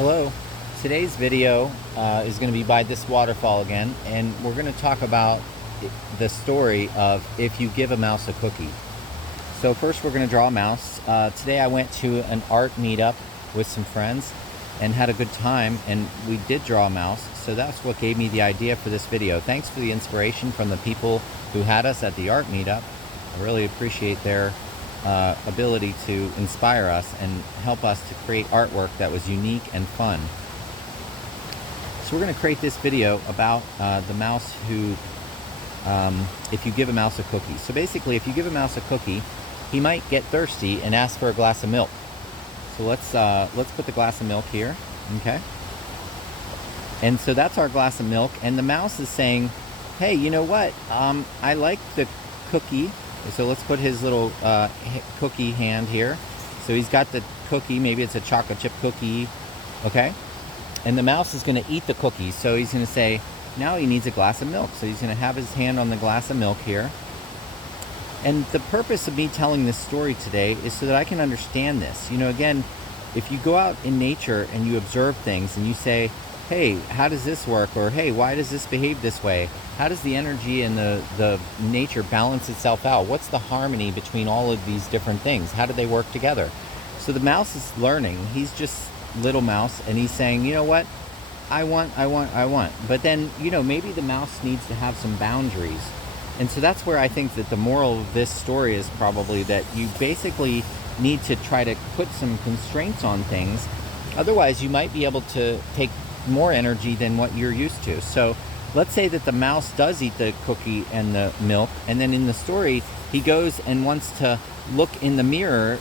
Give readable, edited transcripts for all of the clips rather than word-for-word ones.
Hello. Today's video is going to be by this waterfall again, and we're going to talk about the story of if you give a mouse a cookie. So first we're going to draw a mouse. Today I went to an art meetup with some friends and had a good time, and we did draw a mouse. So that's what gave me the idea for this video. Thanks for the inspiration from the people who had us at the art meetup. I really appreciate their ability to inspire us and help us to create artwork that was unique and fun. So we're going to create this video about the mouse who, if you give a mouse a cookie. So basically, if you give a mouse a cookie, he might get thirsty and ask for a glass of milk. So let's put the glass of milk here, okay? And so that's our glass of milk, and the mouse is saying, hey, you know what? I like the cookie. So let's put his little cookie hand here. So he's got the cookie, maybe it's a chocolate chip cookie, okay? And the mouse is gonna eat the cookie. So he's gonna say, now he needs a glass of milk. So he's gonna have his hand on the glass of milk here. And the purpose of me telling this story today is so that I can understand this. You know, again, if you go out in nature and you observe things and you say, hey, how does this work? Or hey, why does this behave this way? How does the energy and the nature balance itself out? What's the harmony between all of these different things? How do they work together? So the mouse is learning. He's just little mouse, and he's saying, you know what? I want. But then, you know, maybe the mouse needs to have some boundaries. And so that's where I think that the moral of this story is probably that you basically need to try to put some constraints on things. Otherwise, you might be able to take more energy than what you're used to. So let's say that the mouse does eat the cookie and the milk, and then in the story he goes and wants to look in the mirror,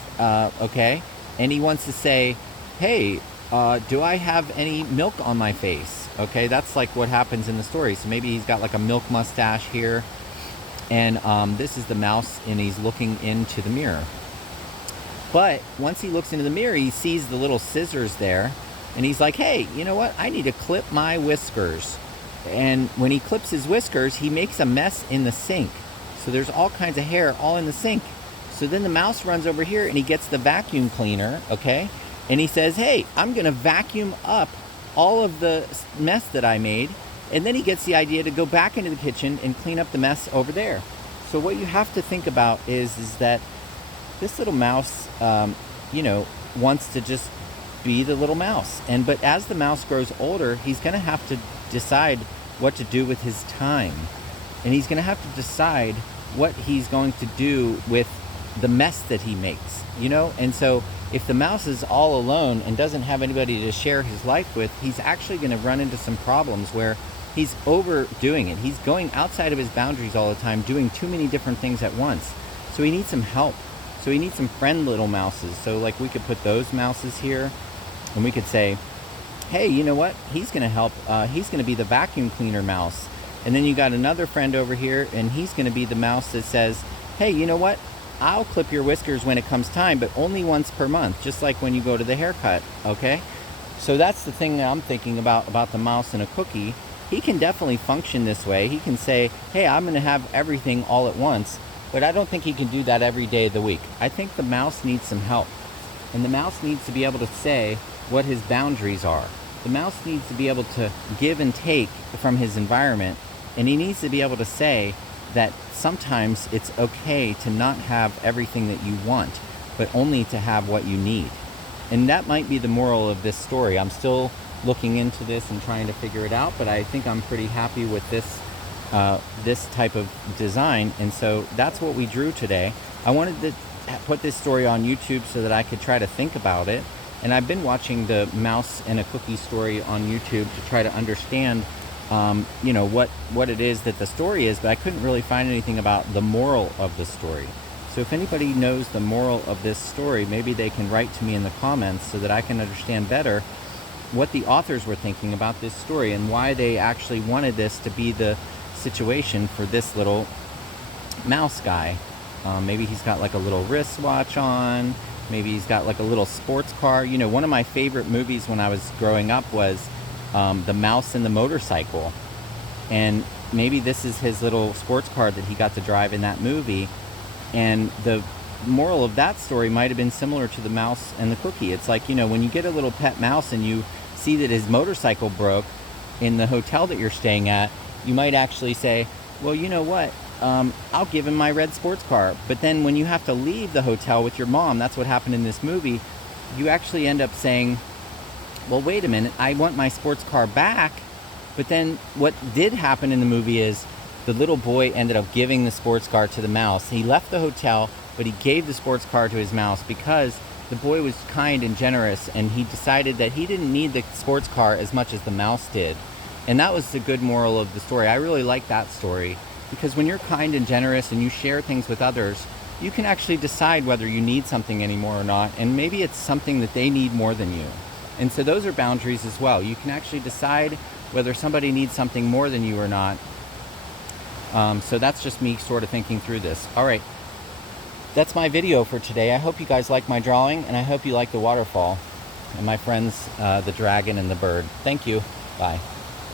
okay, and he wants to say, hey, do I have any milk on my face? Okay, that's like what happens in the story. So maybe he's got like a milk mustache here, and this is the mouse, and he's looking into the mirror. But once he looks into the mirror, he sees the little scissors there, and he's like, hey, you know what? I need to clip my whiskers. And when he clips his whiskers, he makes a mess in the sink. So there's all kinds of hair all in the sink. So then the mouse runs over here and he gets the vacuum cleaner, okay? And he says, hey, I'm gonna vacuum up all of the mess that I made. And then he gets the idea to go back into the kitchen and clean up the mess over there. So what you have to think about is that this little mouse, you know, wants to just be the little mouse. But as the mouse grows older, he's gonna have to decide what to do with his time. And he's gonna have to decide what he's going to do with the mess that he makes, you know? And so if the mouse is all alone and doesn't have anybody to share his life with, he's actually gonna run into some problems where he's overdoing it. He's going outside of his boundaries all the time, doing too many different things at once. So he needs some help. So he needs some friend little mouses. So like we could put those mouses here, and we could say, hey, you know what? He's gonna help, he's gonna be the vacuum cleaner mouse. And then you got another friend over here, and he's gonna be the mouse that says, hey, you know what? I'll clip your whiskers when it comes time, but only once per month, just like when you go to the haircut, okay? So that's the thing that I'm thinking about the mouse and a cookie. He can definitely function this way. He can say, hey, I'm gonna have everything all at once, but I don't think he can do that every day of the week. I think the mouse needs some help. And the mouse needs to be able to say what his boundaries are. The mouse needs to be able to give and take from his environment, and he needs to be able to say that sometimes it's okay to not have everything that you want, but only to have what you need. And that might be the moral of this story. I'm still looking into this and trying to figure it out, but I think I'm pretty happy with this this type of design. And so that's what we drew today. I wanted to put this story on YouTube so that I could try to think about it. And I've been watching the mouse and a cookie story on YouTube to try to understand, you know, what it is that the story is, but I couldn't really find anything about the moral of the story. So if anybody knows the moral of this story, maybe they can write to me in the comments so that I can understand better what the authors were thinking about this story and why they actually wanted this to be the situation for this little mouse guy. Maybe he's got like a little wristwatch on. Maybe he's got like a little sports car. You know, one of my favorite movies when I was growing up was The Mouse and the Motorcycle. And maybe this is his little sports car that he got to drive in that movie. And the moral of that story might have been similar to the mouse and the cookie. It's like, you know, when you get a little pet mouse and you see that his motorcycle broke in the hotel that you're staying at, you might actually say, well, you know what? I'll give him my red sports car. But then when you have to leave the hotel with your mom, that's what happened in this movie, you actually end up saying, well, wait a minute, I want my sports car back. But then what did happen in the movie is the little boy ended up giving the sports car to the mouse. He left the hotel, but he gave the sports car to his mouse because the boy was kind and generous, and he decided that he didn't need the sports car as much as the mouse did. And that was the good moral of the story. I really like that story, because when you're kind and generous and you share things with others, you can actually decide whether you need something anymore or not, and maybe it's something that they need more than you. And so those are boundaries as well. You can actually decide whether somebody needs something more than you or not. So that's just me sort of thinking through this. All right, that's my video for today. I hope you guys like my drawing, and I hope you like the waterfall and my friends, the dragon and the bird. Thank you. Bye.